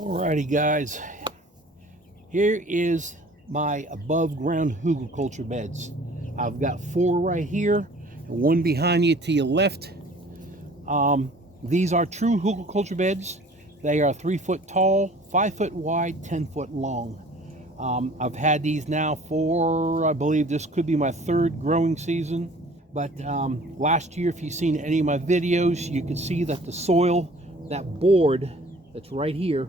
Alrighty guys, here is my above ground Hugelkultur beds. I've got 4 right here and 1 behind you to your left. These are true Hugelkultur beds. They are 3 foot tall, 5 foot wide, 10 foot long. I've had these now for, I believe this could be my 3rd growing season. But last year, if you've seen any of my videos, you can see that the soil, that board that's right here,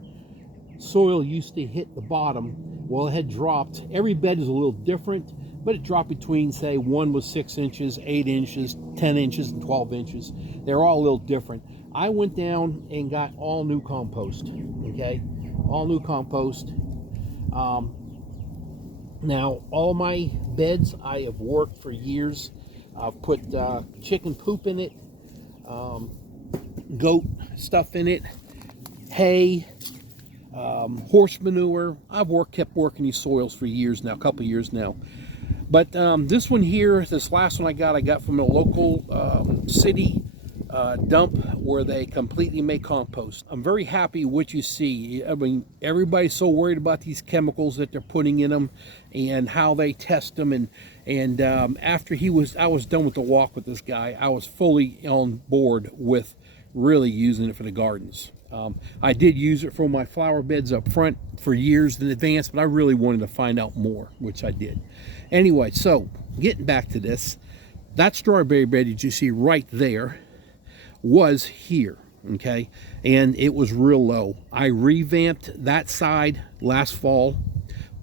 soil used to hit the bottom. Well, it had dropped. Every bed is a little different, but it dropped between, say, one was 6 inches, 8 inches, 10 inches, and 12 inches. They're all a little different. I went down and got all new compost, okay? All new compost. Now, all my beds I have worked for years. I've put chicken poop in it, goat stuff in it, hay, horse manure. I've kept working these soils for years now, a couple years now. But this one here, this last one I got from a local city dump where they completely make compost. I'm very happy with what you see. I mean, everybody's so worried about these chemicals that they're putting in them and how they test them. And after I was done with the walk with this guy, I was fully on board with really using it for the gardens. I did use it for my flower beds up front for years in advance, but I really wanted to find out more, which I did. Anyway, so getting back to this, that strawberry bed that you see right there was here, okay? And it was real low. I revamped that side last fall,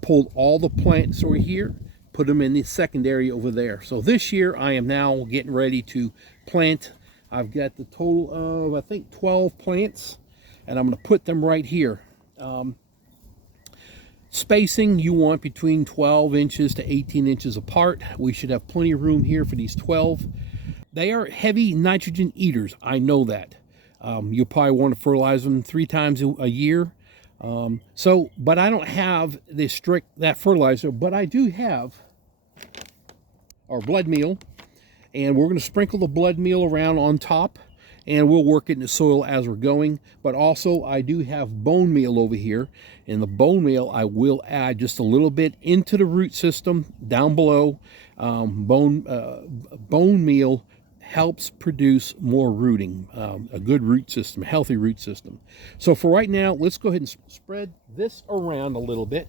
pulled all the plants over here, put them in the secondary over there. So this year I am now getting ready to plant. I've got the total of, I think, 12 plants, and I'm going to put them right here. Spacing you want between 12 inches to 18 inches apart. We should have plenty of room here for these 12. They are heavy nitrogen eaters, I know that. You'll probably want to fertilize them 3 times a year. But I don't have that fertilizer, but I do have our blood meal. And we're going to sprinkle the blood meal around on top, and we'll work it in the soil as we're going. But also, I do have bone meal over here. And the bone meal, I will add just a little bit into the root system down below. Bone meal helps produce more rooting, a good root system, healthy root system. So for right now, let's go ahead and spread this around a little bit.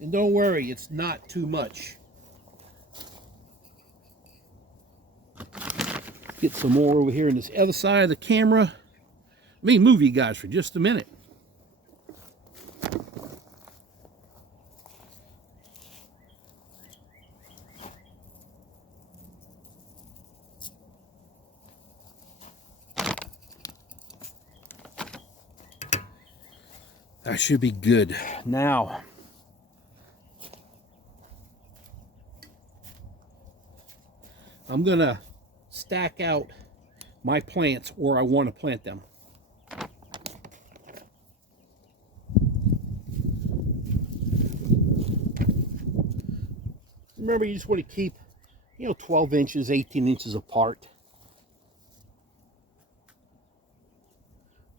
And don't worry, it's not too much. Get some more over here on this other side of the camera. Let me move you guys for just a minute. That should be good. Now, I'm gonna stack out my plants where I want to plant them. Remember, you just want to keep, 12 inches, 18 inches apart.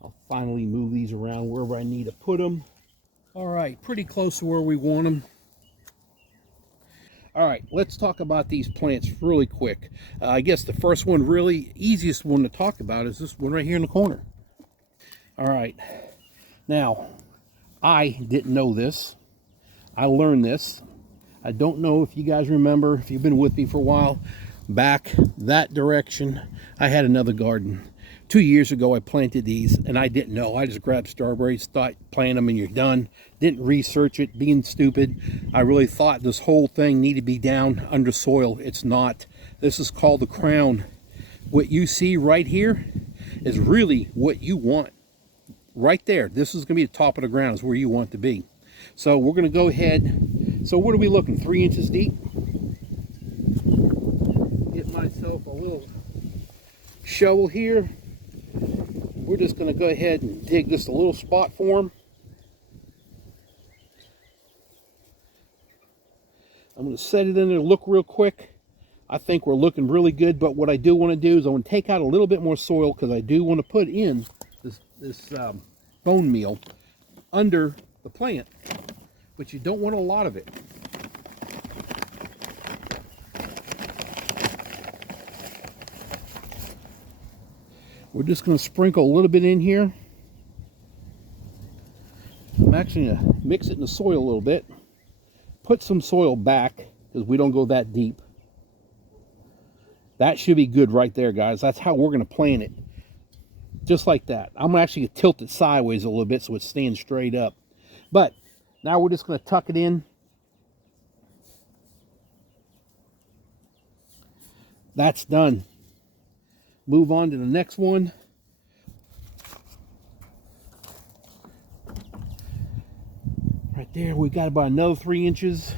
I'll finally move these around wherever I need to put them. All right, pretty close to where we want them. All right, let's talk about these plants really quick. I guess the first one, really easiest one to talk about, is this one right here in the corner. All right, now, I didn't know this. I learned this. I don't know if you guys remember, if you've been with me for a while, back that direction, I had another garden. 2 years ago, I planted these, and I didn't know. I just grabbed strawberries, thought plant them and you're done. Didn't research it, being stupid. I really thought this whole thing needed to be down under soil. It's not. This is called the crown. What you see right here is really what you want. Right there. This is going to be the top of the ground, is where you want to be. So we're going to go ahead. So what are we looking? 3 inches deep? Get myself a little shovel here. We're just going to go ahead and dig just a little spot for them. I'm going to set it in there to look real quick. I think we're looking really good, but what I do want to do is I want to take out a little bit more soil because I do want to put in this bone meal under the plant, but you don't want a lot of it. We're just going to sprinkle a little bit in here. I'm actually going to mix it in the soil a little bit. Put some soil back because we don't go that deep. That should be good right there, guys. That's how we're going to plant it. Just like that. I'm actually going to tilt it sideways a little bit so it stands straight up. But now we're just going to tuck it in. That's done. Move on to the next one. Right there, we got about another 3 inches.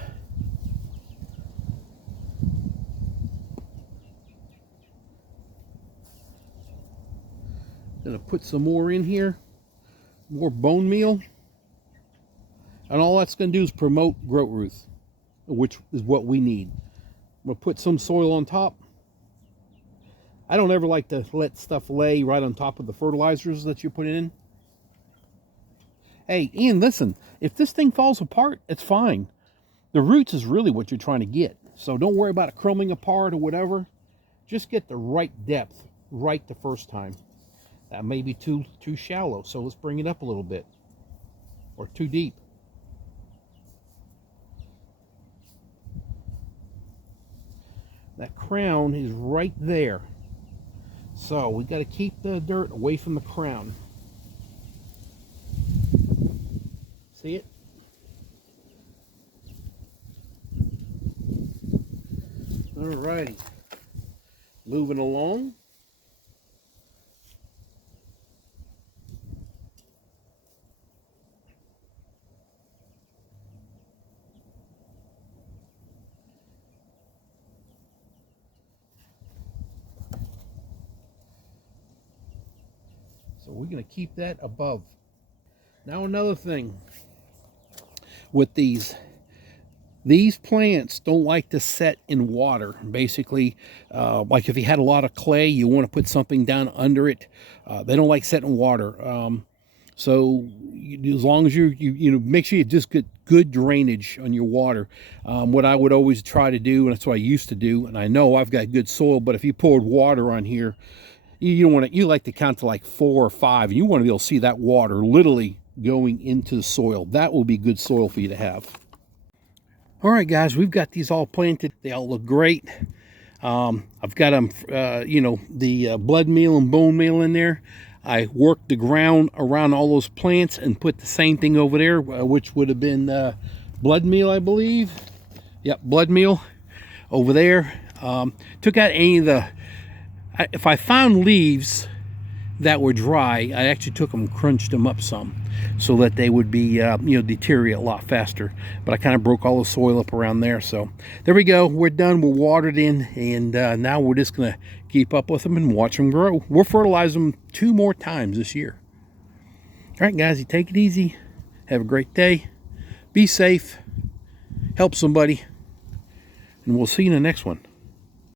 Gonna put some more in here, more bone meal, and all that's gonna do is promote growth, which is what we need. I'm gonna put some soil on top. I don't ever like to let stuff lay right on top of the fertilizers that you put in. Hey, Ian, listen, if this thing falls apart, it's fine. The roots is really what you're trying to get. So don't worry about it crumbling apart or whatever. Just get the right depth right the first time. That may be too shallow, so let's bring it up a little bit. Or too deep. That crown is right there. So we got to keep the dirt away from the crown. See it? Alrighty. Moving along. So we're going to keep that above. Now another thing with these plants don't like to set in water. Basically, like if you had a lot of clay, you want to put something down under it. They don't like setting in water. So as long as you know, make sure you just get good drainage on your water. What I would always try to do, and that's what I used to do, and I know I've got good soil, but if you poured water on here, you don't want to, you like to count to like 4 or 5, and you want to be able to see that water literally going into the soil. That will be good soil for you to have. All right, guys, we've got these all planted. They all look great. I've got them, you know, the blood meal and bone meal in there. I worked the ground around all those plants and put the same thing over there, which would have been blood meal, I believe. Yep, blood meal over there. Took out any of the, if I found leaves that were dry, I actually took them, crunched them up some so that they would be, you know, deteriorate a lot faster. But I kind of broke all the soil up around there. So there we go. We're done. We're watered in. And now we're just going to keep up with them and watch them grow. We'll fertilize them 2 more times this year. All right, guys, you take it easy. Have a great day. Be safe. Help somebody. And we'll see you in the next one.